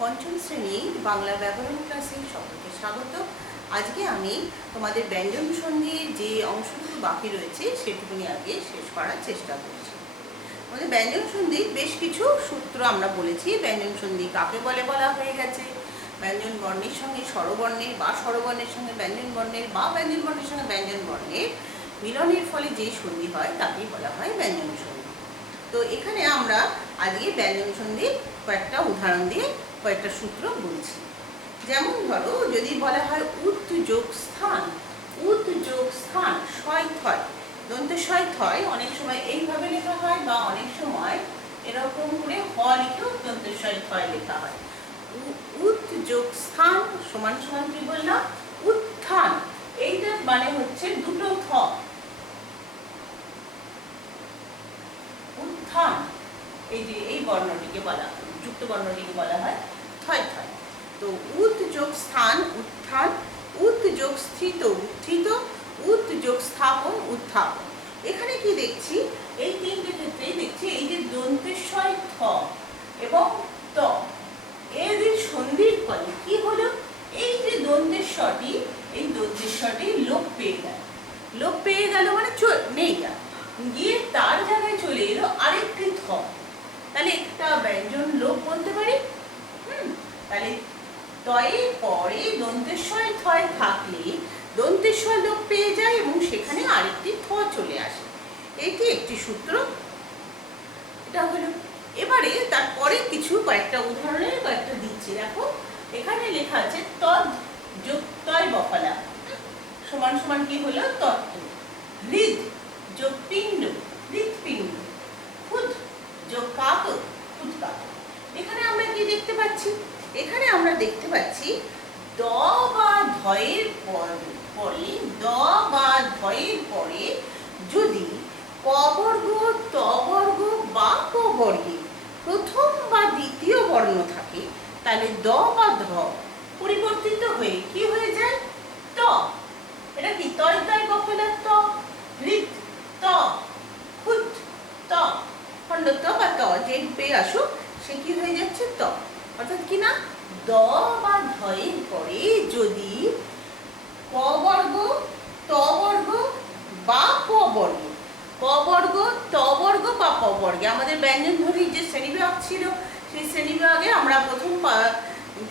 পঞ্চম শ্রেণীর বাংলা ব্যাকরণ ক্লাসে সকলকে স্বাগত। আজকে আমি তোমাদের ব্যঞ্জন সন্ধির যে অংশটুকু বাকি রয়েছে সেটুকুনি আগে শেষ করার চেষ্টা করছি। আমাদের ব্যঞ্জন সন্ধির বেশ কিছু সূত্র আমরা বলেছি। ব্যঞ্জন সন্ধি কাকে বলে বলা হয়ে গেছে, ব্যঞ্জন বর্ণের সঙ্গে স্বরবর্ণের বা স্বরবর্ণের সঙ্গে ব্যঞ্জন বর্ণের বা ব্যঞ্জন বর্ণের সঙ্গে ব্যঞ্জন বর্ণের মিলনের ফলে যে সন্ধি হয় তাকেই বলা হয় ব্যঞ্জন সন্ধি। তো এখানে আমরা আজকে ব্যঞ্জন সন্ধির কয়েকটা উদাহরণ দিয়ে কয়েকটা সূত্র বলছি। যেমন ধরো, যদি বলা হয় উৎ যোগ স্থান, উৎ যোগ স্থান শয় থয়, দন্তে শয় থয় অনেক সময় এইভাবে লেখা হয় বা অনেক সময় এরকম করে হ লিখেও দন্তে শয় থয় লেখা হয়। উৎ যোগ স্থান সমান সমান কি বললাম, উত্থান। এইটার মানে হচ্ছে দুটো থ, উত্থান। এই যে এই বর্ণটিকে বলা, যুক্ত বর্ণটিকে বলা হয় থয় থয়। তো উৎ যোগ স্থান উত্থান, উৎ যোগ স্থিত উত্থিত, উৎ যোগ স্থাপন উত্থাপন। এখানে কি দেখছি, এই তিনটে ক্ষেত্রেই দেখছি এই যে দন্তেশ্বয় থ এবং ত এর যে সন্ধির ফলে কি হলো, এই যে দন্তেশ্বরটি, এই দন্তেশ্বরটি লোপ পেয়ে গেল। লোপ পেয়ে গেল মানে নেই গেল, গিয়ে তার জায়গায় চলে এলো আরেকটি থ। তাহলে একটা ব্যঞ্জন লোপ বলতে পারি। তাহলে তয়ের পরে দন্তেশ্বয় থয় থাকলে দন্তেশ্বয় লোপ পেয়ে যায় এবং সেখানে আরেকটি থ চলে আসে। এটি একটি সূত্র, এটা হলো। এবারে তারপরে কয়েকটা উদাহরণের কয়েকটা দিচ্ছি। দেখো, এখানে লেখা আছে তদ যোগ তয় বফলা সমান সমান কি হলো, তত্ত্ব। হৃদ যোগ পিণ্ড, হৃৎপিণ্ড। ক্ষুদ যোগ কাত, ক্ষুৎকাত। এখানে আমরা কি দেখতে পাচ্ছি, এখানে আমরা দেখতে পাচ্ছি দ বা ধয়ের পরে, দ বা ধয়ের পরে যদি ক বর্গ, ত বর্গ বা ক বর্গে প্রথম বা দ্বিতীয় বর্ণ থাকে, তাহলে দ বা ধ পরিবর্তিত হয়ে কি হয়ে যায়, ত। এটা কি, তয় তয় বফলা ত, হৃদ ত, ক্ষুৎ ত, খণ্ড ত বা ত যে রূপে আসুক সে কি হয়ে যাচ্ছে ত। অর্থাৎ কি না, দ বা ধয়ের পরে যদি ক বর্গ, ত বর্গ বা ক বর্গ, ক বর্গ, ত বর্গ বা ক বর্গে, আমাদের ব্যঞ্জন ধ্বনির যে শ্রেণীবিভাগ ছিল সেই শ্রেণীবিভাগে আমরা প্রথম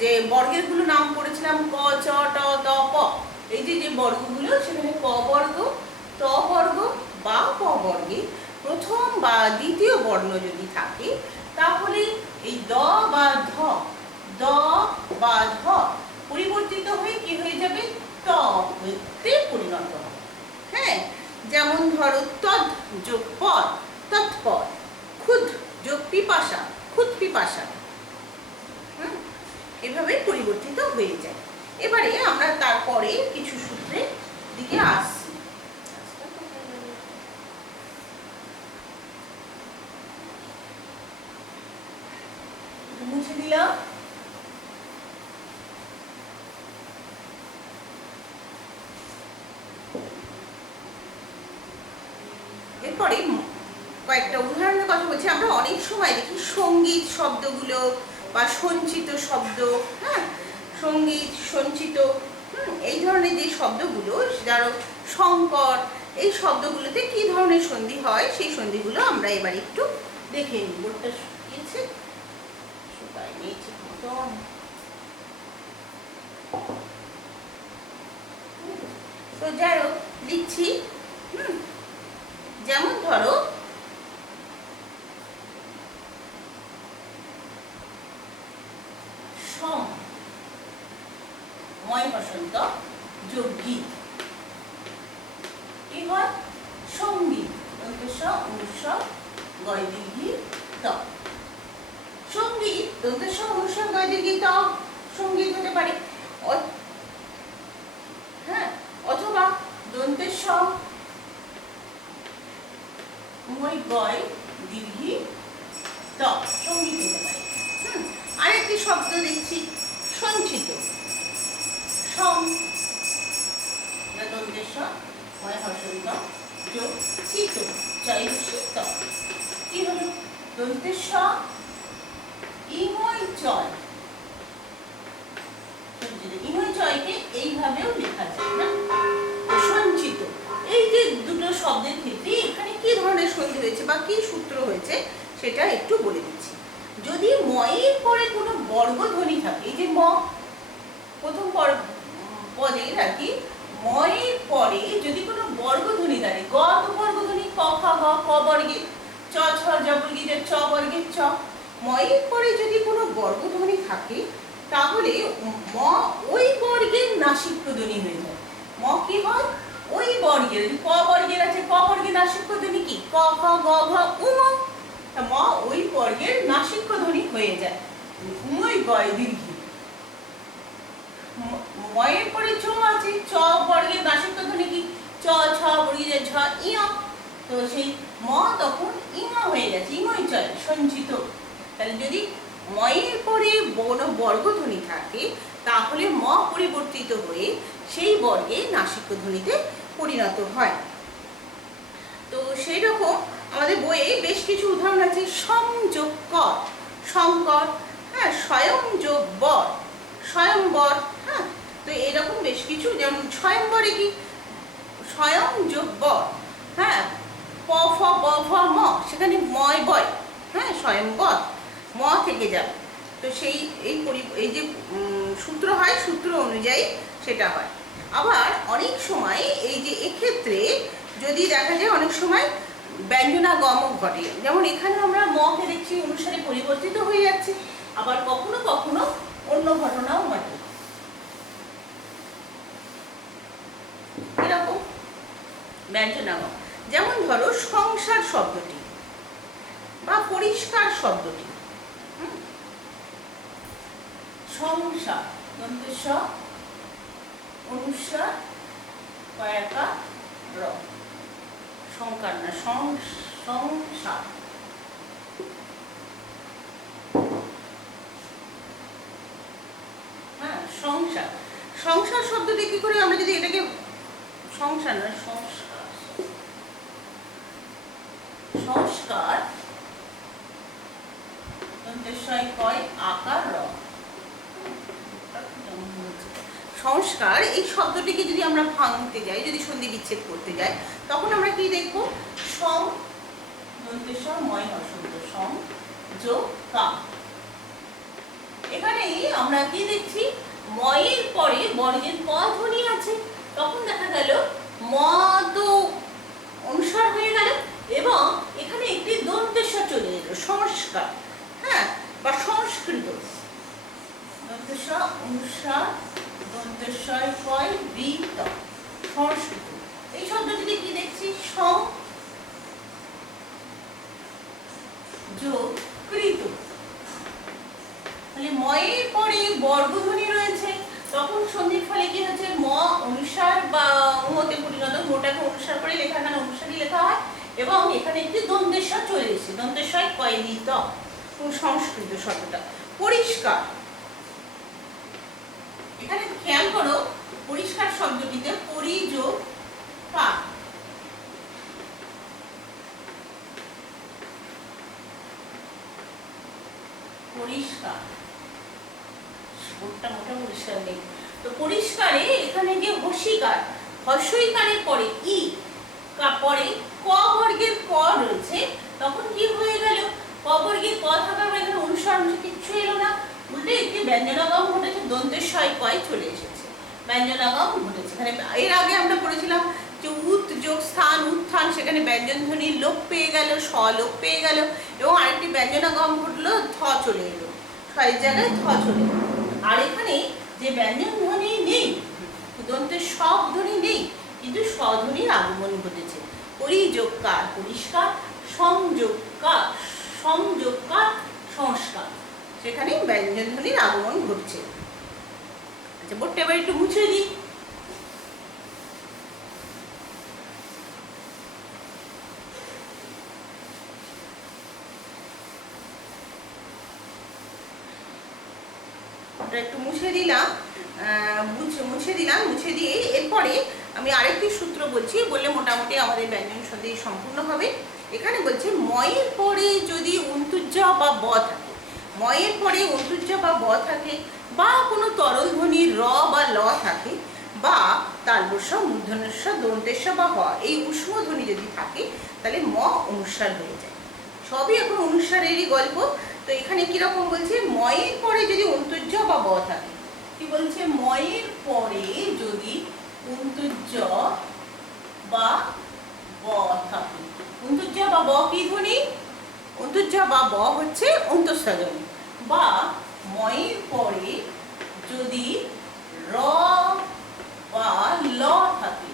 যে বর্গের গুলো নাম পড়েছিলাম ক, চ, ট, ত, প। এই যে যে বর্গগুলো, সেখানে ক বর্গ, ত বর্গ বা ক বর্গে প্রথম বা দ্বিতীয় বর্ণ যদি থাকে, তাহলে এই দ বা ধ, দ বা ধ পরিবর্তিত হয়ে কি হয়ে যাবে, ত হতে পরিণত হবে। হ্যাঁ, যেমন ধরো তদ যোগ পদ, তৎপদ। ক্ষুদ যোগ পিপাসা, ক্ষুদ পিপাসা। এভাবে পরিবর্তিত হয়ে যায়। এবারে আমরা তারপরে কিছু সূত্রের দিকে আসছি। মুছে দিলাম। এরপরে কয়েকটা উদাহরণের কথা বলছি। আমরা অনেক সময় দেখি সঙ্গীত শব্দগুলো বা সঞ্চিত শব্দ, হ্যাঁ, সঙ্গীত সঞ্চিত, এই ধরনের যে শব্দগুলো, ধরো শঙ্কর, এই শব্দগুলোতে কি ধরনের সন্ধি হয় সেই সন্ধিগুলো আমরা এবার একটু দেখে নিই। বোর্ডটা শুকিয়েছে, শুকায় নিয়েছে মতন। তো যাই হোক, লিখছি। যেমন ধরো, সম ময় বসন্ত যোগ গীত কি হয়, সঙ্গীত। অনুস্বর গয় দীর্ঘি ত, সঙ্গীত দন্তেশ অনুস্বর গয় দীর্ঘি ত সঙ্গীত হতে পারে। হ্যাঁ, অথবা দন্তেশ মই গয় দীর্ঘি ত সঙ্গীত হতে পারে। আরেকটি শব্দ দেখছি, সঞ্চিত। সম দন্তেশ ময় হসন্ত যোগ চিত, চয়সী ত। কি হলো, দন্তেশ ইময় চয় সঞ্চিত, ইময় চয়কে এইভাবেও লেখা যায় না, সঞ্চিত। এই যে দুটো শব্দের ক্ষেত্রে এখানে কি ধরনের সন্ধি হয়েছে বা কি সূত্র হয়েছে সেটা একটু বলে দিচ্ছি। যদি ময়ের পরে কোনো বর্গধ্বনি থাকে, এই যে ম প্রথম পদে আর কি, ময়ের পরে যদি কোনো বর্গধ্বনি দাঁড়ে, গ তো বর্গধ্বনি, ক খ গ ক বর্গে, চ ছ জ বর্গে চ বর্গে চ, ময়ের পরে যদি কোনো বর্গধ্বনি থাকে তাহলে ম ওই বর্গের নাসিক্য ধ্বনি হয়ে যায়। ম কি হয়? ওই বর্গের, ক বর্গের আছে, ক বর্গের নাসিক্য ধ্বনি কি? ক খ গ ঘ উম। ম ওই বর্গের নাসিক্য ধ্বনি হয়ে যায়, উময় গয় দীর্ঘী। ময়ের পরে চ আছে, চ বর্গের নাসিক্য ধ্বনি কি? চ ছ বর্গের ঝ ইয়, তো সেই ম তখন ইমা হয়ে গেছে, ইময় চয় সঞ্চিত। তাহলে যদি ময়ের পরে কোনো বর্গধ্বনি থাকে তাহলে ম পরিবর্তিত হয়ে সেই বর্গে নাসিক্য ধ্বনিতে পরিণত হয়। তো সেই রকম আমাদের বইয়ে বেশ কিছু উদাহরণ আছে। সংযোগ কর, শঙ্কর, হ্যাঁ, স্বয়ংযোগ বর, স্বয়ংবর, হ্যাঁ। তো এরকম বেশ কিছু, যেমন স্বয়ংবরে কি? স্বয়ংযোগ বর, হ্যাঁ, প ফ ব ফ ম, সেখানে ময় বয়, হ্যাঁ, স্বয়ংবর, ম থেকে যাবে। তো সেই এই যে সূত্র হয়, সূত্র অনুযায়ী সেটা হয়। আবার অনেক সময় এই যে এক্ষেত্রে যদি দেখা যায় অনেক সময় ব্যঞ্জনাগম ঘটে, যেমন এখানে আমরা মকে দেখছি অনুসারে পরিবর্তিত হয়ে যাচ্ছে, আবার কখনো কখনো অন্য ঘটনাও ঘটে। এরকম ব্যঞ্জনাগম, যেমন ধরো সংসার শব্দটি বা পরিষ্কার শব্দটি, সংসার দন্তেশ অনুসার কয়াকা র, সংকার না, সংসার। হ্যাঁ, সংসার, সংসার শব্দটি কি করে আমরা যদি এটাকে সংসার না, সংস্কার, সংস্কার দন্তেশয় কয় আকার র, সংস্কার এই শব্দটিকে যদি আমরা ভাঙতে যাই, যদি সন্ধি বিচ্ছেদ করতে যাই, তখন আমরা কি দেখবো? সং দন্তেশ্বর ময় শব্দ, সং যোগ কাম। এখানে আমরা কি দেখছি? ময়ের পরে বর্গের ক ধ্বনি আছে, তখন দেখা গেল ম তো অনুসার হয়ে গেল এবং এখানে একটি দন্তেশ্বর চলে এলো, সংস্কার, হ্যাঁ, বা সংস্কৃত। দন্তেশ্বর অনুসার দন্তেশ্বয় কয় বৃত, সংস্কৃত। এই শব্দটিতে কি দেখছি? সং যোগ কৃত। তাহলে ময়ের পরে বর্গধ্বনি রয়েছে, তখন সন্ধির ফলে কি হচ্ছে? ম অনুসার বা মতে পরিণত, মোটাকে অনুসার করে লেখা, এখানে অনুসারই লেখা হয় এবং এখানে একটি দন্তেশ্বর চলে এসেছে, দন্তেশ্বয় কয় বৃত, সংস্কৃত শব্দটা। পরিষ্কার, এখানে খেয়াল করো পরিষ্কার শব্দটিতে পরি যোগ কার, পরিষ্কার, মোটা মোটা পরিষ্কার নেই। তো পরিষ্কারে এখানে যে হসিকার, হস্যইকারের পরে ই, পরে ক বর্গের ক রয়েছে, তখন কি হয়ে গেল? ক বর্গের ক থাকার পরে এখানে অনুসার কিচ্ছু এলো না, উল্টে একটি ব্যঞ্জনাগম ঘটেছে, দন্তেশ্বয় কয় চলে এসেছে, ব্যঞ্জনাগম ঘটেছে। এখানে এর আগে আমরা পড়েছিলাম যে উৎ যোগ স্থান উত্থান, সেখানে ব্যঞ্জন ধ্বনির লোপ পেয়ে গেল, স লোপ পেয়ে গেল এবং আরেকটি ব্যঞ্জনাগম ঘটলো, থ চলে এলো, ছয়ের জায়গায় থ চলে এলো। আর এখানে যে ব্যঞ্জন ধ্বনি নেই, দন্তের সব ধ্বনি নেই, কিন্তু স্বধ্বনির আগমন ঘটেছে। পরিযোগকার পরিষ্কার, সংযোগকার সংযোগকার সংস্কার, সেখানে ব্যঞ্জন ধ্বনির আগমন ঘটছে। আচ্ছা, বোর্ডটা এবার একটু মুছে দিই। একটু মুছে দিলাম, মুছে দিয়ে এরপরে আমি আরেকটি সূত্র বলছি, বললে মোটামুটি আমাদের ব্যঞ্জন সন্ধি সম্পূর্ণ হবে। এখানে বলছে ময়ের পরে যদি অন্তুজ বা ব থাকে, ময়ের পরে অন্তুজ বা ব থাকে বা কোনো তরল ধ্বনি র বা ল থাকে, বা তালবস্য, মূর্ধন্যস্ব, দন্তেস্ব বা হ, এই উষ্ম ধ্বনি যদি থাকে তাহলে ম অনুস্বার হয়ে যায়। সবই এখন অনুস্বারেরই গল্প। তো এখানে কিরকম বলছে, ময়ের পরে যদি অন্তর্য বা ব থাকে, কি বলছে, ময়ের পরে যদি অন্তর্য বা ব থাকে। অন্তর্য বা ব কি ধ্বনি? অন্তর্য বা ব হচ্ছে অন্তঃস্থ ধ্বনি। বা ময়ের পরে যদি র বা ল থাকে,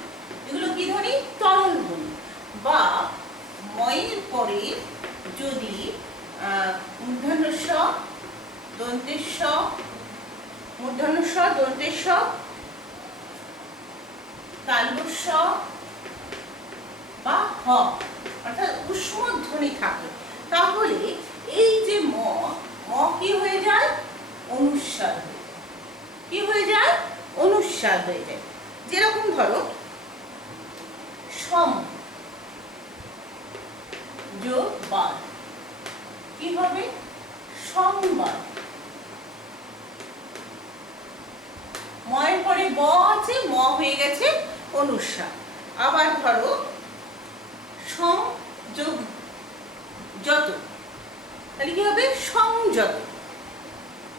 এগুলো কি ধ্বনি? তরল ধ্বনি। বা ময়ের পরে যদি মূর্ধন্যস্ব, দন্তেস্ব, মূর্ধন্যস্ব, দন্তেস্ব, তালবস্য বা হ, অর্থাৎ উষ্ম ধ্বনি থাকে, তাহলে এই যে ম, ম কি হয়ে যায়? অনুস্বার হয়ে যায়। কি হয়ে যায়? অনুস্বার হয়ে যায়। যেরকম ধরো সম যোগ বাদ, কি হবে? সংবাদ। ময়ের পরে ব আছে, ম হয়ে গেছে অনুস্বার। আবার ধরো সম যোগ যত, তাহলে কি হবে? সংযত।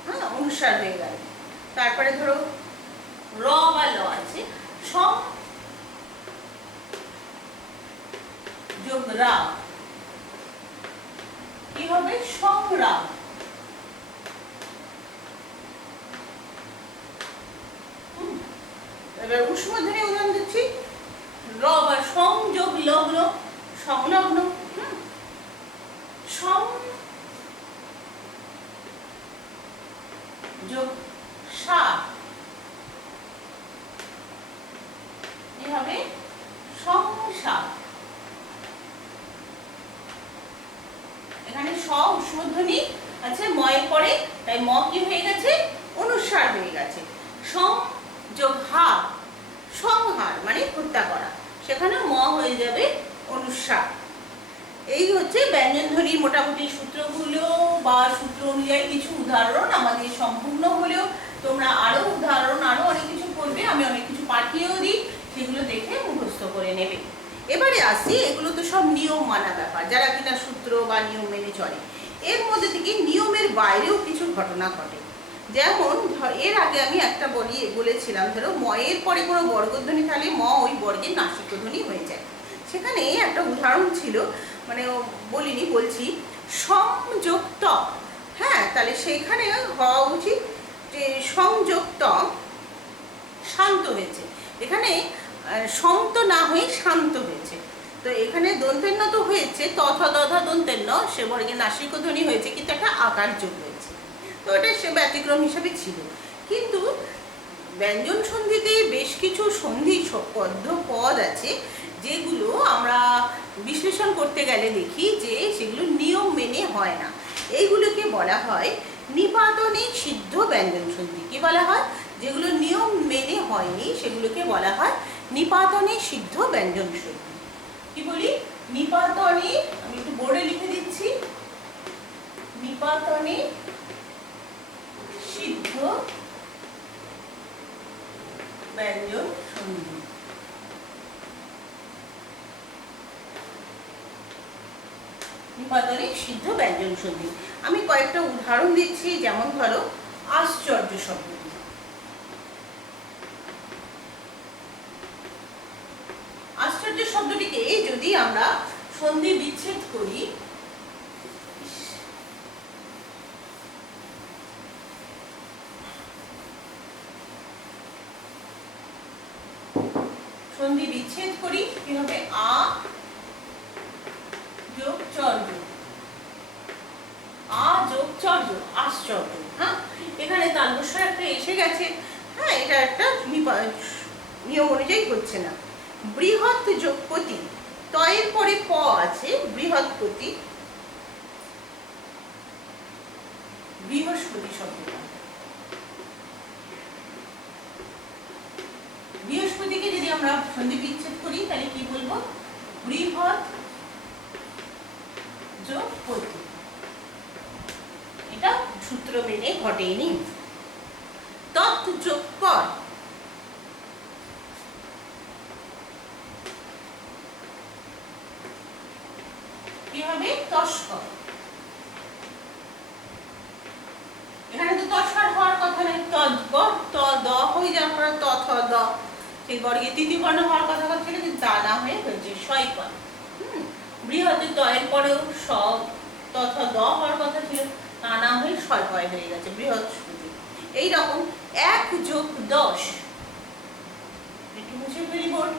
হ্যাঁ, অনুস্বার হয়ে গেল। তারপরে ধরো র বা ল আছে, সম যোগ রা, কি হবে? সংরাগ। এবার উষ্ম ধ্বনি উদাহরণ দিচ্ছি, র বা সংযোগ লগ্ন, সংলগ্ন। সং যোগ সা, কি হবে? সংসার। এখানে স উষ্ম ধ্বনি আছে ময়ের পরে, তাই ম কি হয়ে গেছে? অনুস্বার হয়ে গেছে। সং যোগ হা, সংহার মানে হত্যা করা, সেখানে ম হয়ে যাবে অনুস্বার। এই হচ্ছে ব্যঞ্জন ধ্বনির মোটামুটি সূত্রগুলো বা সূত্র অনুযায়ী কিছু উদাহরণ। আমাদের সম্পূর্ণ হলেও তোমরা আরো উদাহরণ, আরো অনেক কিছু করবে, আমি অনেক কিছু পাঠিয়েও দিই, সেগুলো দেখে মুখস্থ করে নেবে। এবারে আসি, এগুলো তো সব নিয়ম মানা ব্যাপার, যারা কিনা সূত্র বা নিয়ম মেনে চলে। এর মধ্যে থেকে নিয়মের বাইরেও কিছু ঘটনা ঘটে। যেমন এর আগে আমি একটা বলেছিলাম, ধরো ময়ের পরে কোনো বর্গধ্বনি থাকলে ম ওই বর্গের নাসিক ধ্বনি হয়ে যায়। সেখানে একটা উদাহরণ ছিল, মানে বলিনি, বলছি সংযুক্ত। হ্যাঁ, তাহলে সেখানে হওয়া উচিত যে সংযুক্ত শান্ত হয়েছে, এখানে সন্ত না হয়ে শান্ত হয়েছে। তো এখানে দন্তেন্য তো হয়েছে, তথ দধা দন্তেন্য, সে বর্গের নাসিক ধ্বনি হয়েছে, কিন্তু একটা আকার যোগ হয়েছে। তো এটা সে ব্যতিক্রম হিসাবে ছিল। কিন্তু ব্যঞ্জন সন্ধিতে বেশ কিছু সন্ধি পদ আছে, যেগুলো আমরা বিশ্লেষণ করতে গেলে দেখি যে সেগুলো নিয়ম মেনে হয় না। এইগুলোকে বলা হয় নিপাতনে সিদ্ধ ব্যঞ্জন সন্ধি। কি বলা হয়? যেগুলো নিয়ম মেনে হয়নি সেগুলোকে বলা হয় নিপাতনে সিদ্ধ ব্যঞ্জন সন্ধি। কি বলি? নিপাতনে, আমি একটু বোর্ডে লিখে দিচ্ছি, নিপাতনে সিদ্ধ ব্যঞ্জন সন্ধি। নিপাতনে সিদ্ধ ব্যঞ্জন সন্ধি। আমি কয়েকটা উদাহরণ দিচ্ছি, যেমন ধরো আশ্চর্য শব্দটি। আশ্চর্য শব্দটিকে যদি আমরা সন্ধি বিচ্ছেদ করি, সন্ধি বিচ্ছেদ করি, কি হবে? আ যোগ চর্য, আ যোগ চর্য, আশ্চর্য। হ্যাঁ, এখানে তালবস্য একটা এসে গেছে। হ্যাঁ, এটা একটা নিয়ম অনুযায়ী হচ্ছে না। বৃহৎ যোগ পতি, তয়ের পরে প আছে, বৃহৎপতি, বৃহস্পতি শব্দটা। বৃহস্পতিকে যদি আমরা সন্ধি বিচ্ছেদ করি তাহলে কি বলবো? বৃহৎ যোগ পতি। এটা সূত্র মেনে ঘটেনি। যোগ কর। কি হবে? তস্কর। এখানে তো তস্কর হওয়ার কথা নেই, তদ্বর ত দ হয়ে যাওয়ার পর ত থ দ, সেই বর্গে তৃতীয় বর্ণ হওয়ার কথা ছিল, কিন্তু তা না হয়ে হয়েছে শয়কর। বৃহতের ত এর পরেও স ত থ দ হওয়ার কথা ছিল, তা না হয়ে শয়কয় হয়ে গেছে বৃহৎ শ্রুতি। এইরকম 1 যোগ 10, একটু মুছে ফেলি বোর্ড।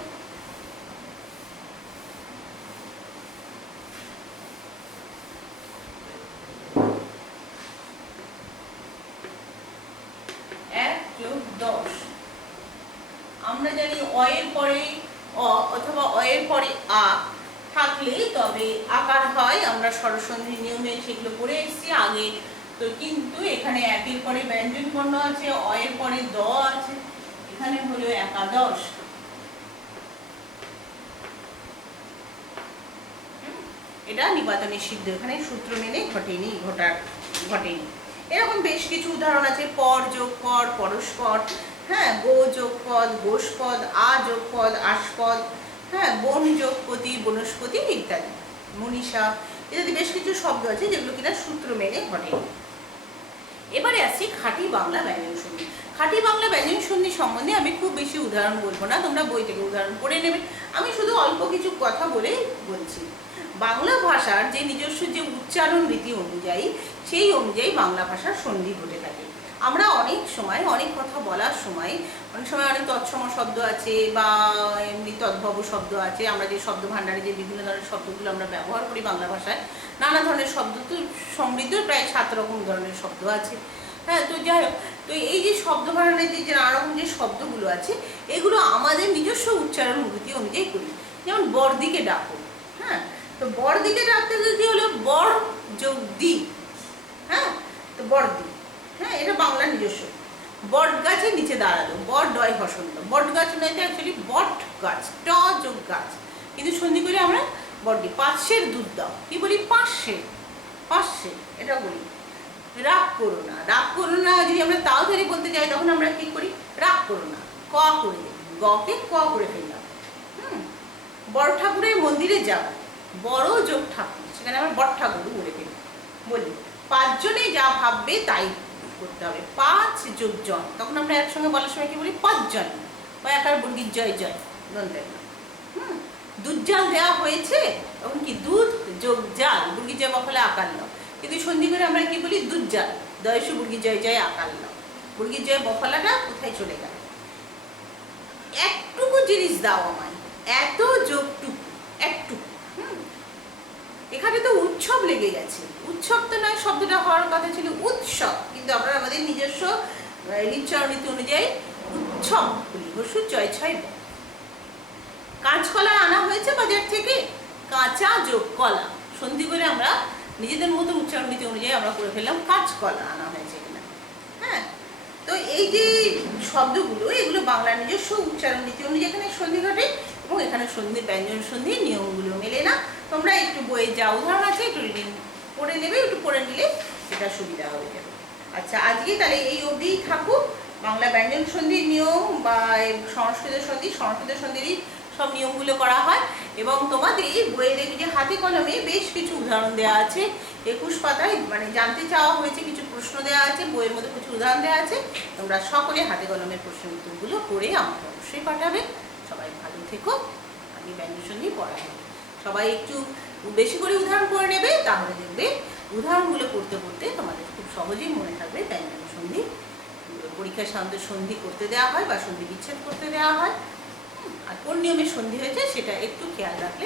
1 যোগ 10, আমরা জানি অ এর পরে অ অথবা অ এর পরে আ থাকলে তবে আকার হয়। আমরা স্বরসন্ধি নিয়মে সেগুলো পড়ে এসেছি আগে। তো কিন্তু এখানে 1 এর পরে ব্যঞ্জন বর্ণ আছে, অ এর পরে দ আছে, এখানে হলো একাদশ। এটা নিপাত নিষিদ্ধ, এখানে সূত্র মেনে ঘটেনি। এরকম বেশ কিছু উদাহরণ আছে। পর যোগ পর, পরস্পর, হ্যাঁ, গো যোগ পদ, গোষ্পদ, আ যোগ পদ, আস্পদ, হ্যাঁ, বন যোগ পতি, বনস্পতি ইত্যাদি, মনীষা ইত্যাদি বেশ কিছু শব্দ আছে যেগুলো কিনা সূত্র মেনে ঘটেনি। এবারে আসছি খাঁটি বাংলা ব্যঞ্জন সন্ধি। খাঁটি বাংলা ব্যঞ্জন সন্ধি সম্বন্ধে আমি খুব বেশি উদাহরণ বলবো না, তোমরা বই থেকে উদাহরণ পড়ে নেবে। আমি শুধু অল্প কিছু কথা বলে বলছি। বাংলা ভাষার যে নিজস্ব যে উচ্চারণ রীতি অনুযায়ী, সেই অনুযায়ী বাংলা ভাষার সন্ধি ঘটে থাকে। আমরা অনেক সময় অনেক কথা বলার সময় অনেক সময় অনেক তৎসম শব্দ আছে বা এমনি তদ্ভব শব্দ আছে। আমরা যে শব্দ ভাণ্ডারে যে বিভিন্ন ধরনের শব্দগুলো আমরা ব্যবহার করি বাংলা ভাষায়, নানা ধরনের শব্দ তো সমৃদ্ধ, প্রায় 7 রকম ধরনের শব্দ আছে। হ্যাঁ, তো যাই হোক, তো এই যে শব্দ ভাণ্ডারে যে নানা রকম যে শব্দগুলো আছে, এগুলো আমাদের নিজস্ব উচ্চারণ রীতি অনুযায়ী করি। যেমন বড়দিকে ডাকো, হ্যাঁ, তো বড়দিকে ডাকতে যদি হলো বর যোগ দি, হ্যাঁ, তো বড়দি, হ্যাঁ, এটা বাংলা নিজস্ব। বট গাছের নিচে দাঁড়ালো, বট ডয় বসন্ত, বট গাছ নয়, অ্যাকচুয়ালি বট গাছ, ট যোগ গাছ, কিন্তু সন্ধি করে আমরা বড়দি। 500 দুধ দাও, কি বলি? 500, এটা বলি। রাগ করো না, রাগ করো না যদি আমরা তাও ধরে বলতে যাই, তখন আমরা কি করি? রাগ করো না, ক করে দিই, গকে ক করে ফেললাম। বড় ঠাকুরের মন্দিরে যাও, বড় যোগ ঠাকুর, সেখানে আমরা বড় ঠাকুর বলি। 5 জনে যা ভাববে তাই করতে হবে। 5 যোগ জন, তখন আমরা একসঙ্গে বলার সময় কি বলি? 5 জন, বা একার বর্গীর জয় জয় দন্তের না। দুধ জাল দেওয়া হয়েছে, তখন কি? দুধ যোগ জাল, বর্গীর জয় বফলে আকার নাও, কিন্তু সন্ধি করে আমরা কি বলি? দুধ জাল, দয়সু বর্গীর জয় জয় আকার নাও, বর্গীর জয় বফলাটা কোথায় চলে গেল? একটুকু জিনিস দাও আমায়, এত যোগটুকু, একটুকু। এখানে তো উৎসব লেগে গেছে। উৎসব তো নয়, শব্দটা হওয়ার কথা ছিল উৎসব, কিন্তু আমরা আমাদের নিজস্ব উচ্চারণ নীতি অনুযায়ী উৎসব বলি। হসু জয় ছয়। কাঁচকলা আনা হয়েছে বাজার থেকে, কাঁচা যোগ কলা, সন্ধি করে আমরা নিজেদের মতো উচ্চারণ নীতি অনুযায়ী আমরা করে ফেললাম কাঁচকলা আনা হয়েছে কিনা। হ্যাঁ, তো এই যে শব্দগুলো, এগুলো বাংলা নিজস্ব উচ্চারণ নীতি অনুযায়ী এখানে সন্ধি ঘটে, এবং এখানে সন্ধি ব্যঞ্জন সন্ধির নিয়মগুলো মেলে না। তোমরা একটু বইয়ে যা উদাহরণ আছে একটু রিডিং পড়ে নেবে, একটু পড়ে নিলে এটা সুবিধা হয়ে যাবে। আচ্ছা, আজকে তাহলে এই অবধিই থাকুক। বাংলা ব্যঞ্জন সন্ধির নিয়ম বা সংস্কৃত সন্ধিরই সব নিয়মগুলো করা হয়, এবং তোমাদের বইয়ে দেখি যে হাতে কলমে বেশ কিছু উদাহরণ দেওয়া আছে। 21 পাতায় মানে জানতে চাওয়া হয়েছে, কিছু প্রশ্ন দেওয়া আছে, বইয়ের মধ্যে কিছু উদাহরণ দেওয়া আছে। তোমরা সকলে হাতে কলমের প্রশ্ন উত্তরগুলো করে আমাকে অবশ্যই পাঠাবে। সবাই ভালো থেকো। আমি ব্যঞ্জন সন্ধি পড়াবো, সবাই একটু বেশি করে উদাহরণ করে নেবে, তাহলে দেখবে উদাহরণগুলো পড়তে পড়তে তোমাদের খুব সহজেই মনে থাকবে ব্যঞ্জন সন্ধি। পরীক্ষার সাধারণত সন্ধি করতে দেওয়া হয় বা সন্ধি বিচ্ছেদ করতে দেওয়া হয়, আর কোন নিয়মে সন্ধি হয়েছে সেটা একটু খেয়াল রাখলে